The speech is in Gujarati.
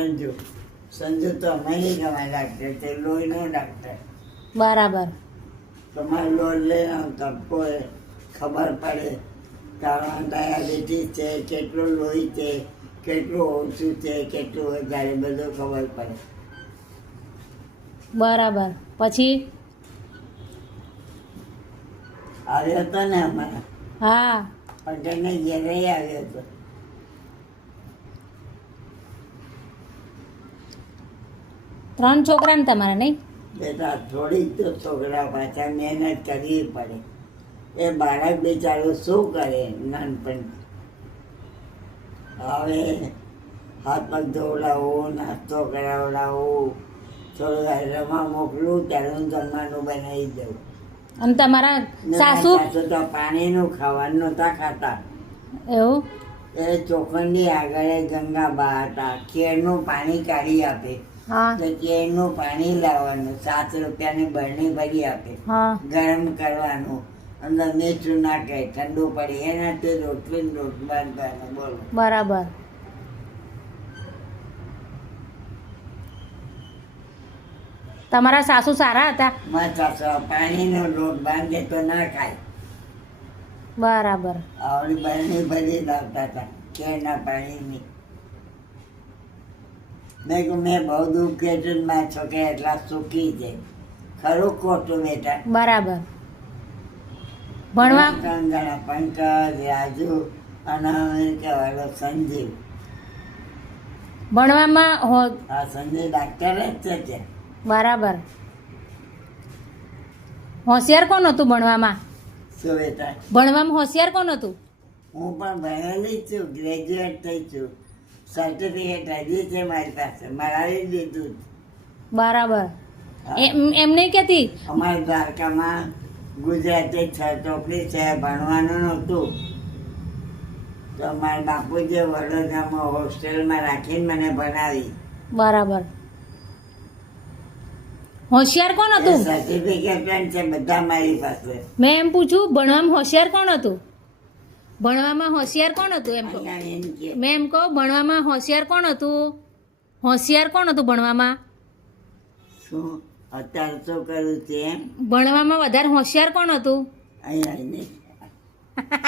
સંજુ સંજુ તો અમેરિકામાં ડાક્ટર છે, લોહીનો ડાક્ટર. બરાબર. તમારે લોહી લઈને તબકો ખબર પડે કારણ ડાયાબિટીસ છે, કેટલું લોહી છે, કેટલું ઓછું છે, કેટલું વધારે, બધું ખબર પડે. બરાબર. પછી આવ્યો હતો ને અમારા હા પટેલને ઘેરે આવ્યો હતો. 3 છોકરા ને તમારા, નહીં? બેટા થોડીક તો છોકરા પાછા મહેનત કરવી પડે. એ બાળક બિચારું શું કરે નાનપણ. હવે હાથ પગ ધોવડાવવું, નાસ્તો કરાવડાવવું, થોડું વાર રમવા મોકલું ત્યારે હું જમવાનું બનાવી દઉં. અને તમારા સાસુ? સાસુ તો પાણીનું ખાવાનું નહોતા ખાતા. એવું? એ ચોખંડની આગળ ગંગાબા હતા, કેળનું પાણી કાઢી આપે. હા તો કેળનું પાણી લાવવાનું, 7 રૂપિયાની બરણી ભરી આપે, હા ગરમ કરવાનું, અંદર મીઠું નાખે, ઠંડુ પડે, એનાથી રોટલી રોટ બાંધવાનું. બોલો. બરાબર. તમારા સાસુ સારા હતા? મારા સાસુ પાણીનો લોટ બાંધે તો ના ખાય. બરાબર. આવડી બરણી ભરી લાવતા હતા કેળના પાણીની. મેં કહ્યું મેં બહુ દુઃખ કેટલું, મારા છોકરા એટલા સુખી છે. ખરું ખોટું બેટા? બરાબર. ભણવા? 3 જણા, પંકજ, રાજુ અને અમેરિકાવાળો સંજીવ. ભણવામાં આ સંજીવ ડાક્ટર જ છે ત્યાં. બરાબર. હોશિયાર કોણ હતું ભણવામાં? શું બેટા? ભણવામાં હોશિયાર કોણ હતું? હું પણ ભણેલી જ છું, ગ્રેજ્યુએટ થઈ છું. સર્ટિફિકેટ હજી છે મારી પાસે, મરાવી દીધું. બરાબર. એમ નહીં કહેતી. અમારા દ્વારકામાં ગુજરાતી 6 ચોપડી છે, ભણવાનું નહોતું તો મારા બાપુજીએ વડોદરામાં હોસ્ટેલમાં રાખીને મને ભણાવી. બરાબર. હોશિયાર કોણ હતું? સર્ટિફિકેટ પણ છે બધા મારી પાસે. મેં એમ પૂછ્યું, ભણવામાં હોશિયાર કોણ હતું? ભણવામાં હોશિયાર કોણ હતું એમ કહું. અહીંયા એમ કે મેં એમ કહું, ભણવામાં હોશિયાર કોણ હતું? હોશિયાર કોણ હતું ભણવામાં? શું અત્યારે શું કરું છે એમ ભણવામાં વધારે હોશિયાર કોણ હતું? અહીંયા નહીં